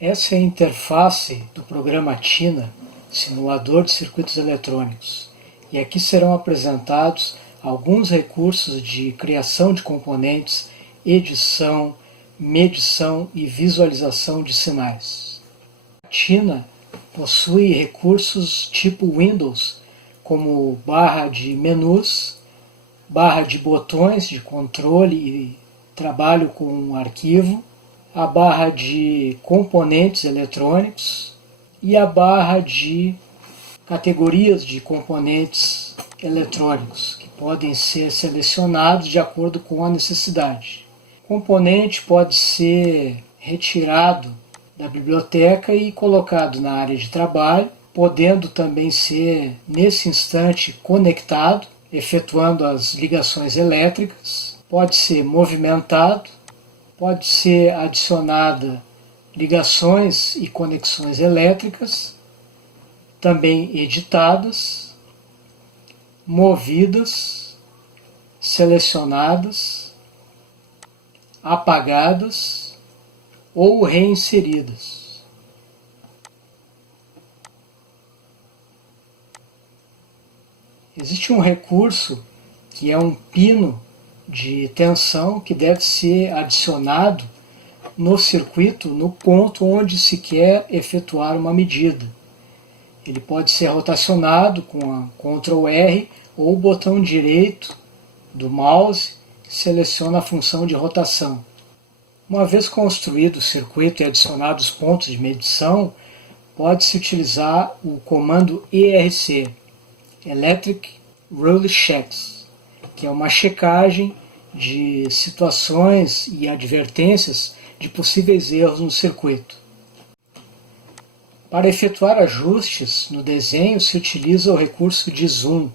Essa é a interface do programa TINA, Simulador de Circuitos Eletrônicos, e aqui serão apresentados alguns recursos de criação de componentes, edição, medição e visualização de sinais. A TINA possui recursos tipo Windows, como barra de menus, barra de botões de controle e trabalho com um arquivo, a barra de componentes eletrônicos e a barra de categorias de componentes eletrônicos, que podem ser selecionados de acordo com a necessidade. O componente pode ser retirado da biblioteca e colocado na área de trabalho, podendo também ser, nesse instante, conectado, efetuando as ligações elétricas, pode ser movimentado, pode ser adicionada ligações e conexões elétricas, também editadas, movidas, selecionadas, apagadas ou reinseridas. Existe um recurso que é um pino de tensão que deve ser adicionado no circuito, no ponto onde se quer efetuar uma medida. Ele pode ser rotacionado com a Ctrl R ou o botão direito do mouse que seleciona a função de rotação. Uma vez construído o circuito e adicionados os pontos de medição, pode-se utilizar o comando ERC, Electric Rule Checks, que é uma checagem de situações e advertências de possíveis erros no circuito. Para efetuar ajustes no desenho se utiliza o recurso de zoom,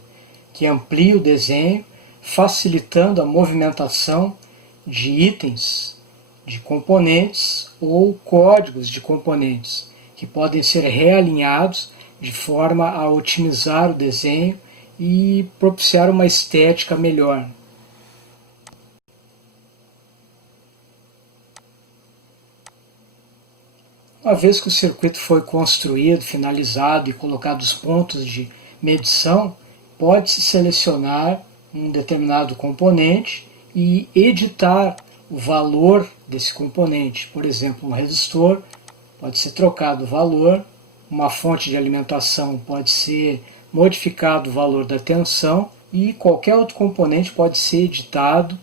que amplia o desenho, facilitando a movimentação de itens, de componentes ou códigos de componentes, que podem ser realinhados de forma a otimizar o desenho e propiciar uma estética melhor. Uma vez que o circuito foi construído, finalizado e colocado os pontos de medição, pode-se selecionar um determinado componente e editar o valor desse componente. Por exemplo, um resistor pode ser trocado o valor, uma fonte de alimentação pode ser modificado o valor da tensão e qualquer outro componente pode ser editado.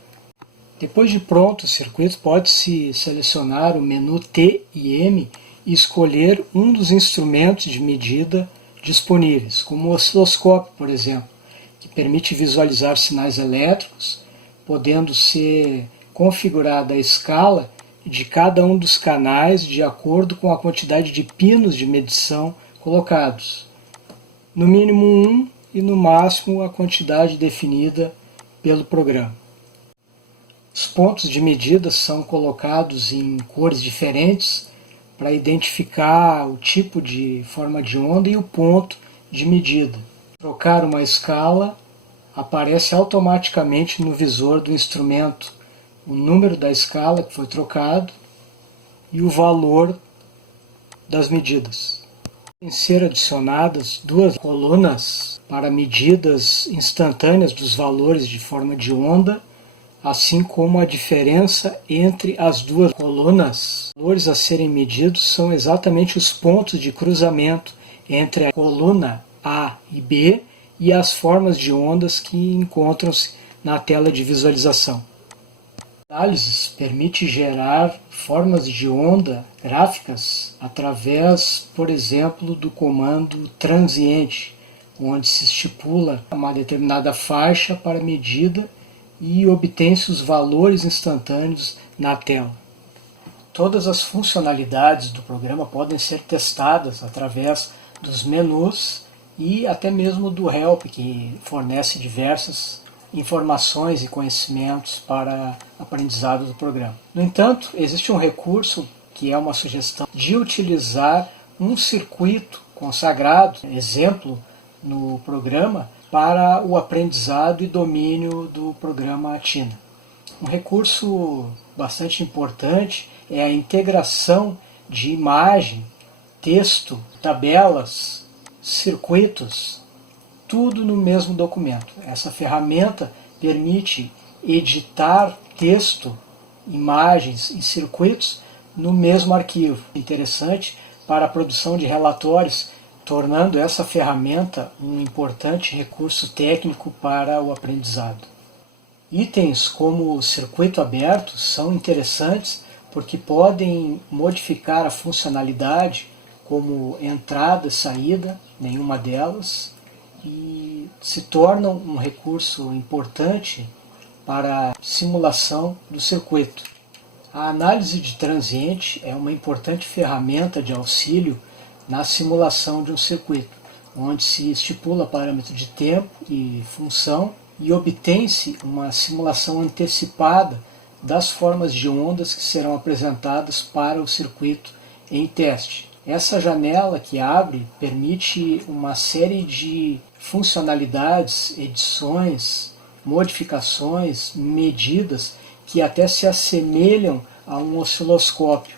Depois de pronto o circuito, pode-se selecionar o menu T e M e escolher um dos instrumentos de medida disponíveis, como o osciloscópio, por exemplo, que permite visualizar sinais elétricos, podendo ser configurada a escala de cada um dos canais de acordo com a quantidade de pinos de medição colocados. No mínimo 1 e no máximo a quantidade definida pelo programa. Os pontos de medida são colocados em cores diferentes para identificar o tipo de forma de onda e o ponto de medida. Trocar uma escala, aparece automaticamente no visor do instrumento o número da escala que foi trocado e o valor das medidas. Podem ser adicionadas duas colunas para medidas instantâneas dos valores de forma de onda, assim como a diferença entre as duas colunas. Os valores a serem medidos são exatamente os pontos de cruzamento entre a coluna A e B e as formas de ondas que encontram-se na tela de visualização. A análise permite gerar formas de onda gráficas através, por exemplo, do comando transiente, onde se estipula uma determinada faixa para medida e obtém-se os valores instantâneos na tela. Todas as funcionalidades do programa podem ser testadas através dos menus e até mesmo do Help, que fornece diversas informações e conhecimentos para aprendizado do programa. No entanto, existe um recurso que é uma sugestão de utilizar um circuito consagrado, exemplo no programa, para o aprendizado e domínio do programa TINA. Um recurso bastante importante é a integração de imagem, texto, tabelas, circuitos, tudo no mesmo documento. Essa ferramenta permite editar texto, imagens e circuitos no mesmo arquivo. Interessante para a produção de relatórios, tornando essa ferramenta um importante recurso técnico para o aprendizado. Itens como o circuito aberto são interessantes porque podem modificar a funcionalidade, como entrada e saída, nenhuma delas, e se tornam um recurso importante para a simulação do circuito. A análise de transiente é uma importante ferramenta de auxílio na simulação de um circuito, onde se estipula parâmetro de tempo e função e obtém-se uma simulação antecipada das formas de ondas que serão apresentadas para o circuito em teste. Essa janela que abre permite uma série de funcionalidades, edições, modificações, medidas que até se assemelham a um osciloscópio.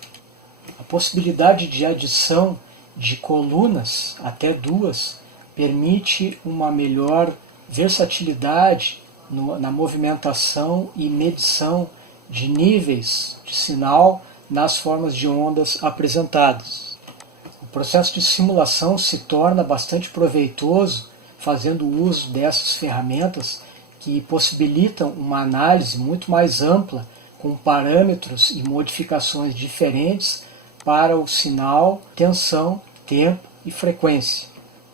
A possibilidade de adição de colunas, até 2, permite uma melhor versatilidade na movimentação e medição de níveis de sinal nas formas de ondas apresentadas. O processo de simulação se torna bastante proveitoso fazendo uso dessas ferramentas que possibilitam uma análise muito mais ampla com parâmetros e modificações diferentes para o sinal, tensão, tempo e frequência,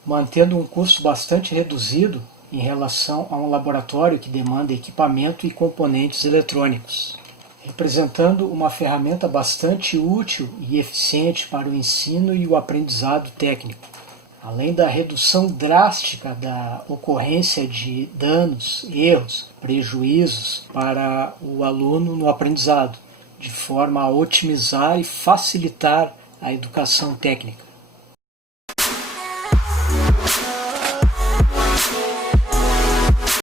mantendo um custo bastante reduzido em relação a um laboratório que demanda equipamento e componentes eletrônicos, representando uma ferramenta bastante útil e eficiente para o ensino e o aprendizado técnico, além da redução drástica da ocorrência de danos, erros, prejuízos para o aluno no aprendizado, de forma a otimizar e facilitar a educação técnica.